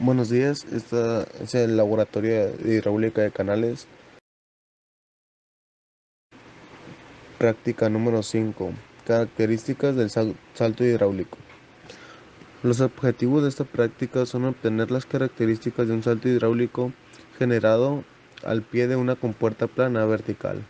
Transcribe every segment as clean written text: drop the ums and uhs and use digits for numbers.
Buenos días, esta es el laboratorio de hidráulica de canales, práctica número 5. Características del salto hidráulico. Los objetivos de esta práctica son obtener las características de un salto hidráulico generado al pie de una compuerta plana vertical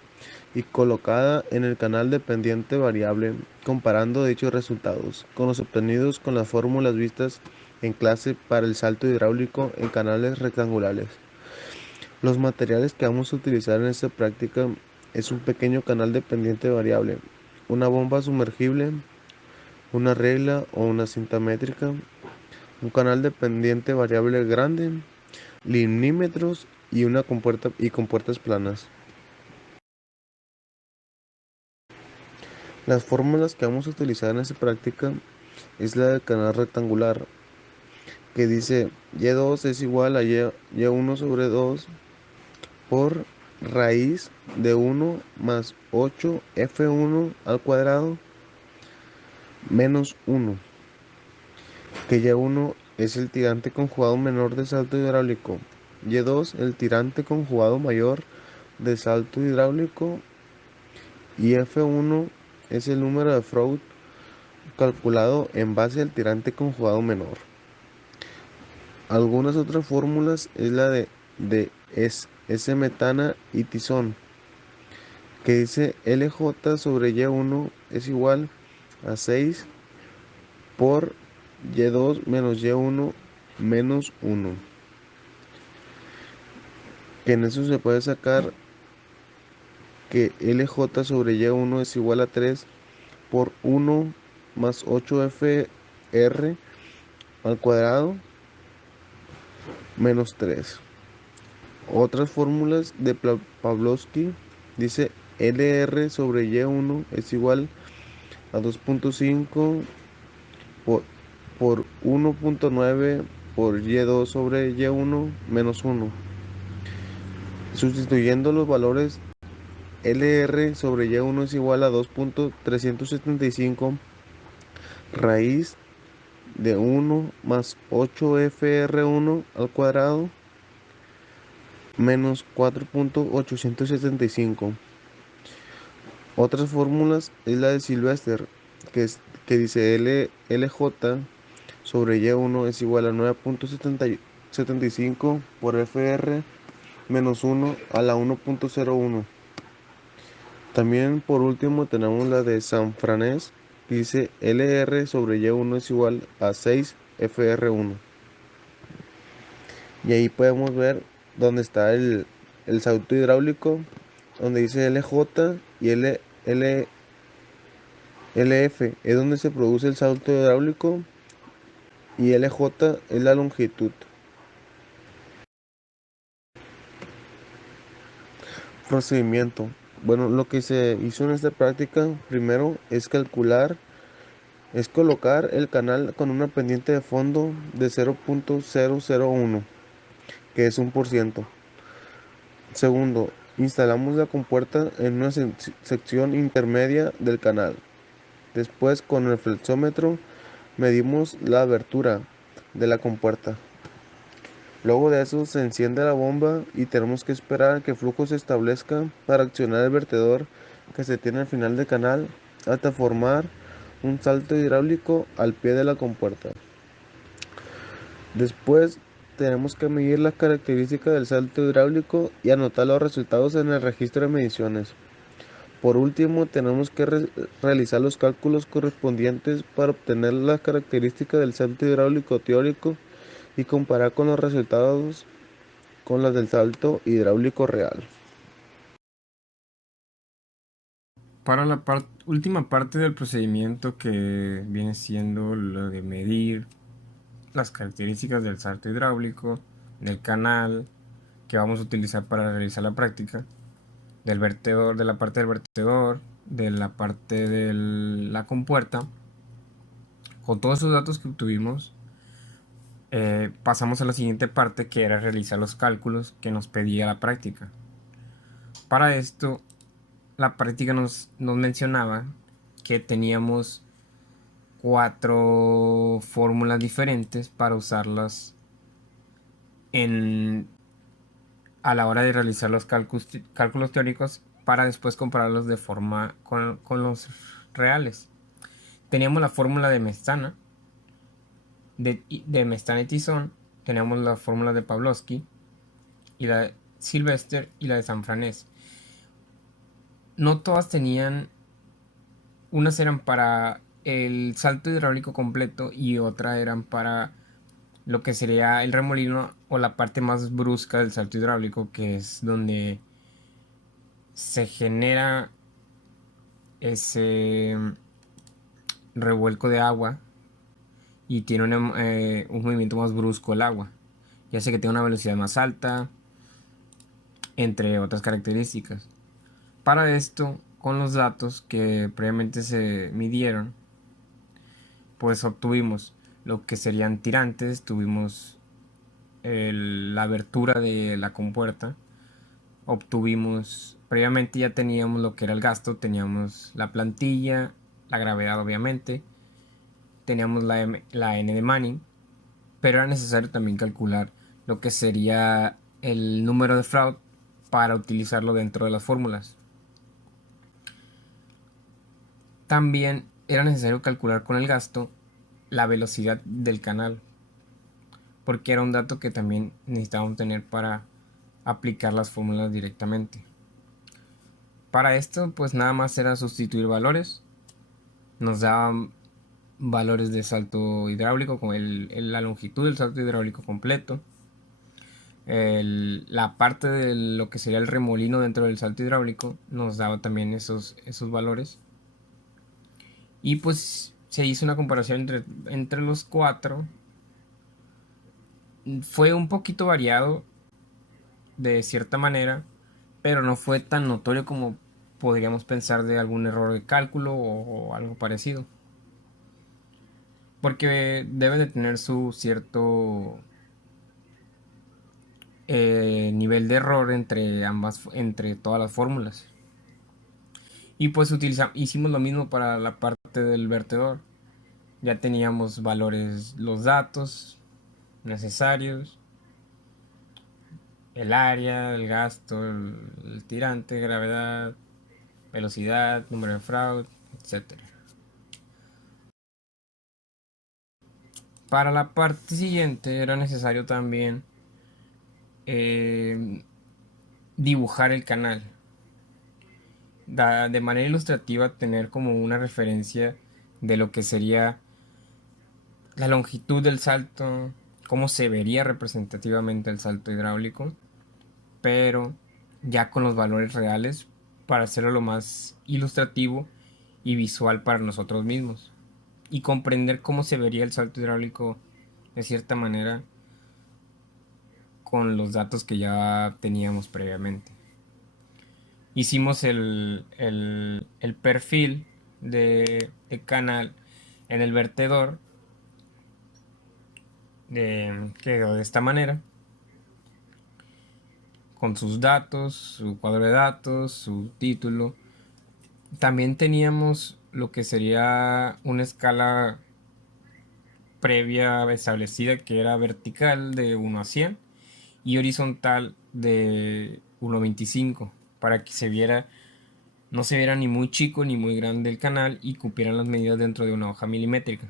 y colocada en el canal de pendiente variable, comparando dichos resultados con los obtenidos con las fórmulas vistas en clase para el salto hidráulico en canales rectangulares. Los materiales que vamos a utilizar en esta práctica es un pequeño canal de pendiente variable, una bomba sumergible, una regla o una cinta métrica, un canal de pendiente variable grande, limímetros y una compuerta y compuertas planas. Las fórmulas que vamos a utilizar en esta práctica es la del canal rectangular, que dice y2 es igual a y1 sobre 2 por raíz de 1 más 8 f1 al cuadrado menos 1, que y1 es el tirante conjugado menor de salto hidráulico, y2 el tirante conjugado mayor de salto hidráulico y f1 es el número de Freud calculado en base al tirante conjugado menor. Algunas otras fórmulas es la de S metana y tizón, que dice LJ sobre Y1 es igual a 6 por Y2 menos Y1 menos 1. Que en eso se puede sacar que LJ sobre Y1 es igual a 3 por 1 más 8FR al cuadrado menos 3. Otras fórmulas de Pavlovsky dice LR sobre Y1 es igual a 2.5 por, por 1.9 por Y2 sobre Y1 menos 1. Sustituyendo los valores, LR sobre Y1 es igual a 2.375 raíz de 1 más 8FR1 al cuadrado menos 4.875. Otras fórmulas es la de Sylvester, que dice LJ sobre Y1 es igual a 9.75 por FR menos 1 a la 1.01. También por último tenemos la de San Franés, que dice LR sobre Y1 es igual a 6 FR1. Y ahí podemos ver dónde está el salto hidráulico, donde dice LJ y LF es donde se produce el salto hidráulico y LJ es la longitud. Procedimiento. Bueno, lo que se hizo en esta práctica primero es colocar el canal con una pendiente de fondo de 0.001, que es 1%. Segundo, instalamos la compuerta en una sección intermedia del canal. Después, con el flexómetro, medimos la abertura de la compuerta. Luego de eso se enciende la bomba y tenemos que esperar a que el flujo se establezca para accionar el vertedor que se tiene al final del canal hasta formar un salto hidráulico al pie de la compuerta. Después tenemos que medir las características del salto hidráulico y anotar los resultados en el registro de mediciones. Por último, tenemos que realizar los cálculos correspondientes para obtener las características del salto hidráulico teórico y comparar con los resultados con las del salto hidráulico real. Para la última parte del procedimiento, que viene siendo lo de medir las características del salto hidráulico, del canal que vamos a utilizar para realizar la práctica, del vertedor, de la parte del vertedor, de la parte de la compuerta, con todos esos datos que obtuvimos, pasamos a la siguiente parte, que era realizar los cálculos que nos pedía la práctica. Para esto, la práctica nos mencionaba que teníamos 4 fórmulas diferentes para usarlas en, a la hora de realizar los cálculos teóricos para después compararlos de forma con los reales. Teníamos la fórmula de Mestana, de Mestana y Tizón, teníamos la fórmula de Pavlovsky y la de Sylvester y la de Sanfranés. No todas tenían, unas eran para el salto hidráulico completo y otra eran para lo que sería el remolino o la parte más brusca del salto hidráulico, que es donde se genera ese revuelco de agua y tiene un movimiento más brusco el agua, ya sea que tenga una velocidad más alta, entre otras características. Para esto, con los datos que previamente se midieron, pues obtuvimos lo que serían tirantes, tuvimos la abertura de la compuerta, obtuvimos, previamente ya teníamos lo que era el gasto, teníamos la plantilla, la gravedad obviamente, teníamos la N de Manning, pero era necesario también calcular lo que sería el número de Freud para utilizarlo dentro de las fórmulas. También era necesario calcular con el gasto la velocidad del canal, porque era un dato que también necesitábamos tener para aplicar las fórmulas directamente. Para esto, pues nada más era sustituir valores. Nos daban valores de salto hidráulico con la longitud del salto hidráulico completo, la parte de lo que sería el remolino dentro del salto hidráulico nos daba también esos valores, y pues se hizo una comparación entre los cuatro. Fue un poquito variado de cierta manera, pero no fue tan notorio como podríamos pensar de algún error de cálculo o algo parecido, porque debe de tener su cierto nivel de error entre todas las fórmulas. Y pues hicimos lo mismo para la parte del vertedor. Ya teníamos valores, los datos necesarios, el área, el gasto, el tirante, gravedad, velocidad, número de Freud, etcétera. Para la parte siguiente era necesario también eh, dibujar el canal. De manera ilustrativa, tener como una referencia de lo que sería la longitud del salto, cómo se vería representativamente el salto hidráulico, pero ya con los valores reales para hacerlo lo más ilustrativo y visual para nosotros mismos y comprender cómo se vería el salto hidráulico de cierta manera con los datos que ya teníamos previamente. Hicimos el perfil de canal en el vertedor, quedó de esta manera, con sus datos, su cuadro de datos, su título. También teníamos lo que sería una escala previa establecida, que era vertical de 1 a 100 y horizontal de 1 a 25, para que no se viera ni muy chico ni muy grande el canal y cupieran las medidas dentro de una hoja milimétrica.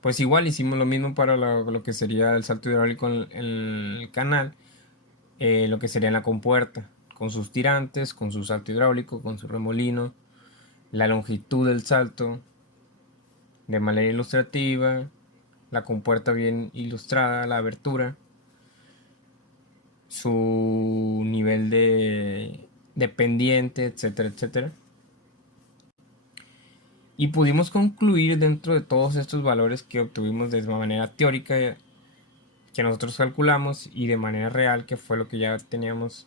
Pues igual hicimos lo mismo para lo que sería el salto hidráulico en el canal, lo que sería en la compuerta, con sus tirantes, con su salto hidráulico, con su remolino, la longitud del salto de manera ilustrativa, la compuerta bien ilustrada, la abertura, su nivel de pendiente, etcétera, etcétera. Y pudimos concluir dentro de todos estos valores que obtuvimos de manera teórica, que nosotros calculamos, y de manera real, que fue lo que ya teníamos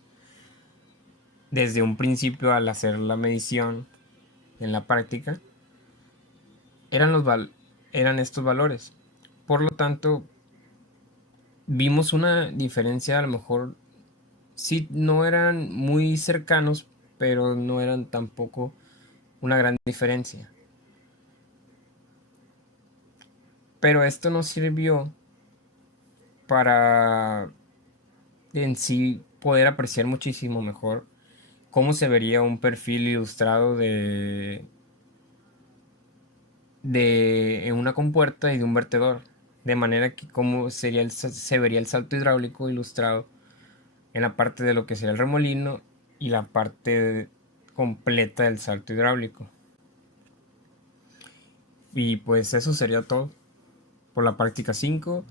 desde un principio al hacer la medición en la práctica, eran estos valores. Por lo tanto, vimos una diferencia, a lo mejor sí no eran muy cercanos, pero no eran tampoco una gran diferencia. Pero esto nos sirvió para en sí poder apreciar muchísimo mejor cómo se vería un perfil ilustrado de en una compuerta y de un vertedor, de manera que cómo sería se vería el salto hidráulico ilustrado en la parte de lo que sería el remolino y la parte completa del salto hidráulico. Y pues eso sería todo por la práctica 5.